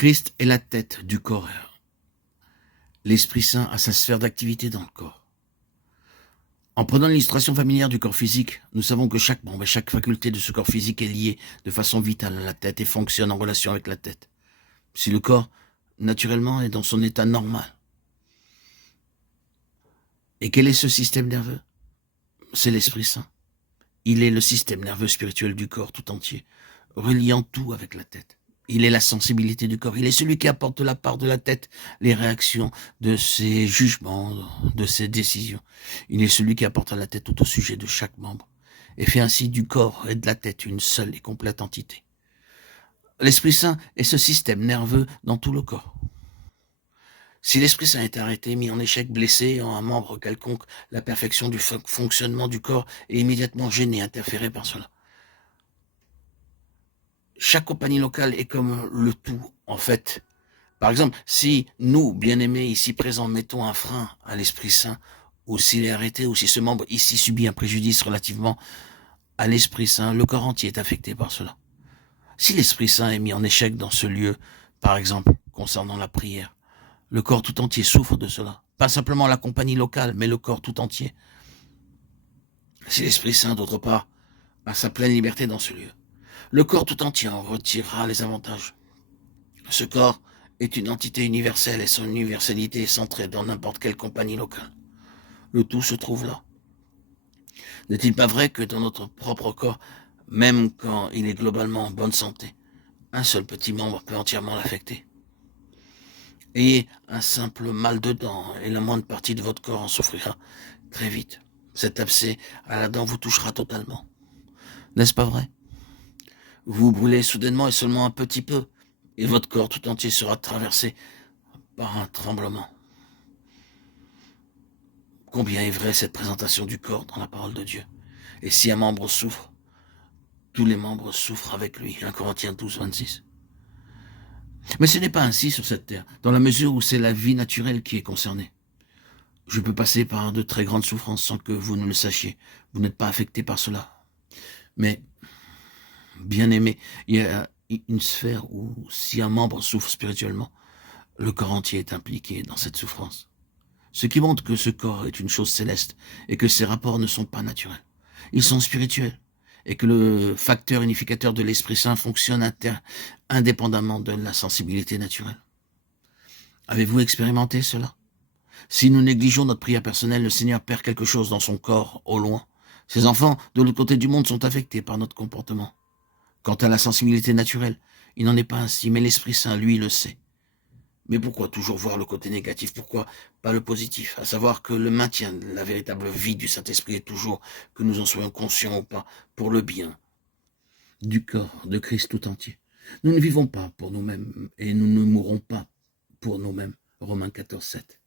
Christ est la tête du corps. L'Esprit Saint a sa sphère d'activité dans le corps. En prenant l'illustration familière du corps physique, nous savons que chaque membre et chaque faculté de ce corps physique est liée de façon vitale à la tête et fonctionne en relation avec la tête. Si le corps, naturellement, est dans son état normal. Et quel est ce système nerveux? C'est l'Esprit Saint. Il est le système nerveux spirituel du corps tout entier, reliant tout avec la tête. Il est la sensibilité du corps. Il est celui qui apporte de la part de la tête les réactions de ses jugements, de ses décisions. Il est celui qui apporte à la tête tout au sujet de chaque membre et fait ainsi du corps et de la tête une seule et complète entité. L'Esprit Saint est ce système nerveux dans tout le corps. Si l'Esprit Saint est arrêté, mis en échec, blessé en un membre quelconque, la perfection du fonctionnement du corps est immédiatement gênée, interférée par cela. Chaque compagnie locale est comme le tout, en fait. Par exemple, si nous, bien-aimés, ici présents, mettons un frein à l'Esprit Saint, ou s'il est arrêté, ou si ce membre ici subit un préjudice relativement à l'Esprit Saint, le corps entier est affecté par cela. Si l'Esprit Saint est mis en échec dans ce lieu, par exemple, concernant la prière, le corps tout entier souffre de cela. Pas simplement la compagnie locale, mais le corps tout entier. Si l'Esprit Saint, d'autre part, a sa pleine liberté dans ce lieu, le corps tout entier en retirera les avantages. Ce corps est une entité universelle et son universalité est centrée dans n'importe quelle compagnie locale. Le tout se trouve là. N'est-il pas vrai que dans notre propre corps, même quand il est globalement en bonne santé, un seul petit membre peut entièrement l'affecter? Ayez un simple mal de dent et la moindre partie de votre corps en souffrira très vite. Cet abcès à la dent vous touchera totalement. N'est-ce pas vrai? Vous brûlez soudainement et seulement un petit peu, et votre corps tout entier sera traversé par un tremblement. Combien est vraie cette présentation du corps dans la parole de Dieu? Et si un membre souffre, tous les membres souffrent avec lui. 1 Corinthiens 12, 26. Mais ce n'est pas ainsi sur cette terre, dans la mesure où c'est la vie naturelle qui est concernée. Je peux passer par de très grandes souffrances sans que vous ne le sachiez. Vous n'êtes pas affecté par cela. Mais, bien aimé, il y a une sphère où, si un membre souffre spirituellement, le corps entier est impliqué dans cette souffrance. Ce qui montre que ce corps est une chose céleste et que ses rapports ne sont pas naturels. Ils sont spirituels et que le facteur unificateur de l'Esprit Saint fonctionne indépendamment de la sensibilité naturelle. Avez-vous expérimenté cela? Si nous négligeons notre prière personnelle, le Seigneur perd quelque chose dans son corps, au loin. Ses enfants, de l'autre côté du monde, sont affectés par notre comportement. Quant à la sensibilité naturelle, il n'en est pas ainsi, mais l'Esprit Saint, lui, le sait. Mais pourquoi toujours voir le côté négatif? Pourquoi pas le positif? À savoir que le maintien de la véritable vie du Saint-Esprit est toujours, que nous en soyons conscients ou pas, pour le bien du corps de Christ tout entier. Nous ne vivons pas pour nous-mêmes et nous ne mourrons pas pour nous-mêmes. Romains 14, 7.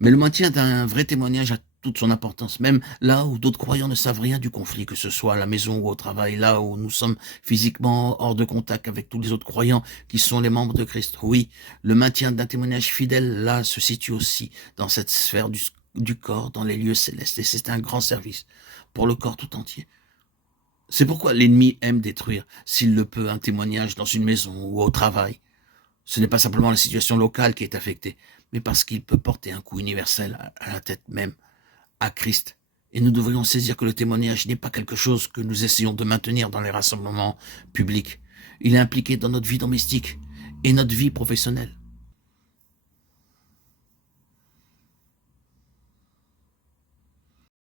Mais le maintien d'un vrai témoignage a toute son importance, même là où d'autres croyants ne savent rien du conflit, que ce soit à la maison ou au travail, là où nous sommes physiquement hors de contact avec tous les autres croyants qui sont les membres de Christ. Oui, le maintien d'un témoignage fidèle, là, se situe aussi dans cette sphère du corps, dans les lieux célestes, et c'est un grand service pour le corps tout entier. C'est pourquoi l'ennemi aime détruire, s'il le peut, un témoignage dans une maison ou au travail. Ce n'est pas simplement la situation locale qui est affectée, mais parce qu'il peut porter un coup universel à la tête même, à Christ. Et nous devrions saisir que le témoignage n'est pas quelque chose que nous essayons de maintenir dans les rassemblements publics. Il est impliqué dans notre vie domestique et notre vie professionnelle.